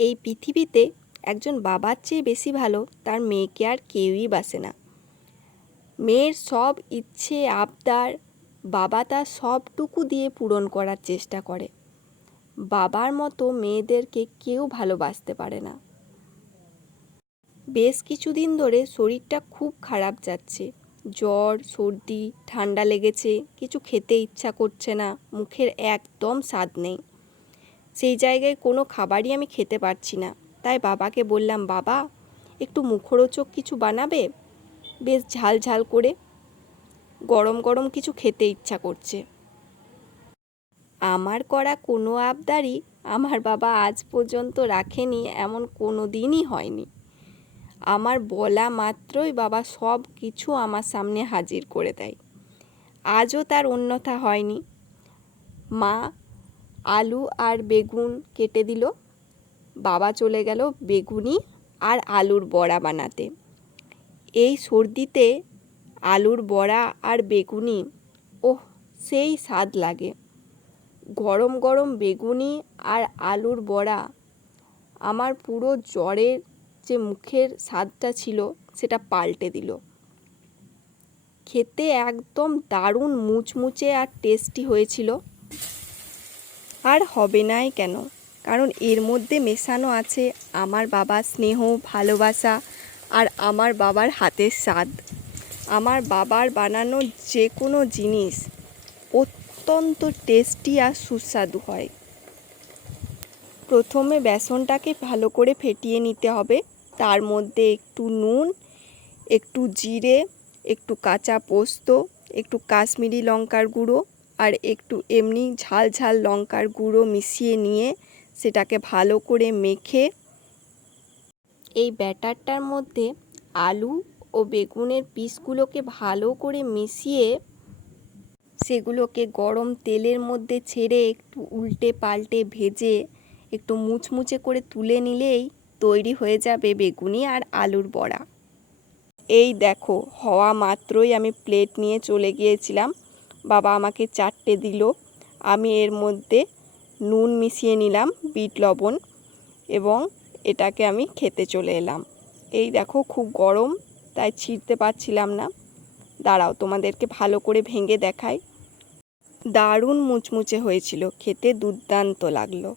এই পৃথিবীতে একজন বাবার চেয়ে বেশি ভালো তার মেয়েকে আর কেউই বাসে না। মেয়ের সব ইচ্ছে আবদার বাবা তার সবটুকু দিয়ে পূরণ করার চেষ্টা করে। বাবার মতো মেয়েদেরকে কেউ ভালোবাসতে পারে না। বেশ কিছুদিন ধরে শরীরটা খুব খারাপ যাচ্ছে। জ্বর, সর্দি, ঠান্ডা লেগেছে, কিছু খেতে ইচ্ছা করছে না, মুখের একদম স্বাদ নেই। সেই জায়গায় কোনো খাবারই আমি খেতে পারছি না। তাই বাবাকে বললাম, বাবা একটু মুখরোচক কিছু বানাবে, বেশ ঝাল ঝাল করে, গরম গরম কিছু খেতে ইচ্ছা করছে। আমার করা কোনো আবদারই আমার বাবা আজ পর্যন্ত রাখেনি, এমন কোনো দিনই হয়নি। আমার বলা মাত্রই বাবা সব কিছু আমার সামনে হাজির করে দেয়। আজও তার অন্যথা হয়নি। মা আলু আর বেগুন কেটে দিল, বাবা চলে গেল বেগুনি আর আলুর বড়া বানাতে। এই সর্দিতে আলুর বড়া আর বেগুনি, ওহ সেই স্বাদ লাগে। গরম গরম বেগুনি আর আলুর বড়া আমার পুরো জ্বরের যে মুখের স্বাদটা ছিল সেটা পাল্টে দিল। খেতে একদম দারুণ মুচমুচে আর টেস্টি হয়েছিল। আর হবে নাই কেন, কারণ এর মধ্যে মেশানো আছে আমার বাবার স্নেহ, ভালোবাসা আর আমার বাবার হাতের স্বাদ। আমার বাবার বানানো যে কোনো জিনিস অত্যন্ত টেস্টি আর সুস্বাদু হয়। প্রথমে বেসনটাকে ভালো করে ফেটিয়ে নিতে হবে। তার মধ্যে একটু নুন, একটু জিরে, একটু কাঁচা পোস্ত, একটু কাশ্মীরি লঙ্কার গুঁড়ো আর একটু এমনি ঝাল ঝাল লঙ্কার গুঁড়ো মিশিয়ে নিয়ে সেটাকে ভালো করে মেখে এই ব্যাটারটার মধ্যে আলু ও বেগুনের পিসগুলোকে ভালো করে মিশিয়ে সেগুলোকে গরম তেলের মধ্যে ছেড়ে একটু উল্টে পাল্টে ভেজে একটু মুচমুচে করে তুলে নিলেই তৈরি হয়ে যাবে বেগুনি আর আলুর বড়া। এই দেখো, হওয়া মাত্রই আমি প্লেট নিয়ে চলে গিয়েছিলাম। বাবা আমাকে 4টে দিল। আমি এর মধ্যে নুন মিশিয়ে নিলাম, বিট লবণ, এবং এটাকে আমি খেতে চলে এলাম। এই দেখো খুব গরম, তাই ছিঁড়তে পারছিলাম না। দাঁড়াও তোমাদেরকে ভালো করে ভেঙে দেখাই। দারুণ মুচমুচে হয়েছিল, খেতে দুর্দান্ত লাগলো।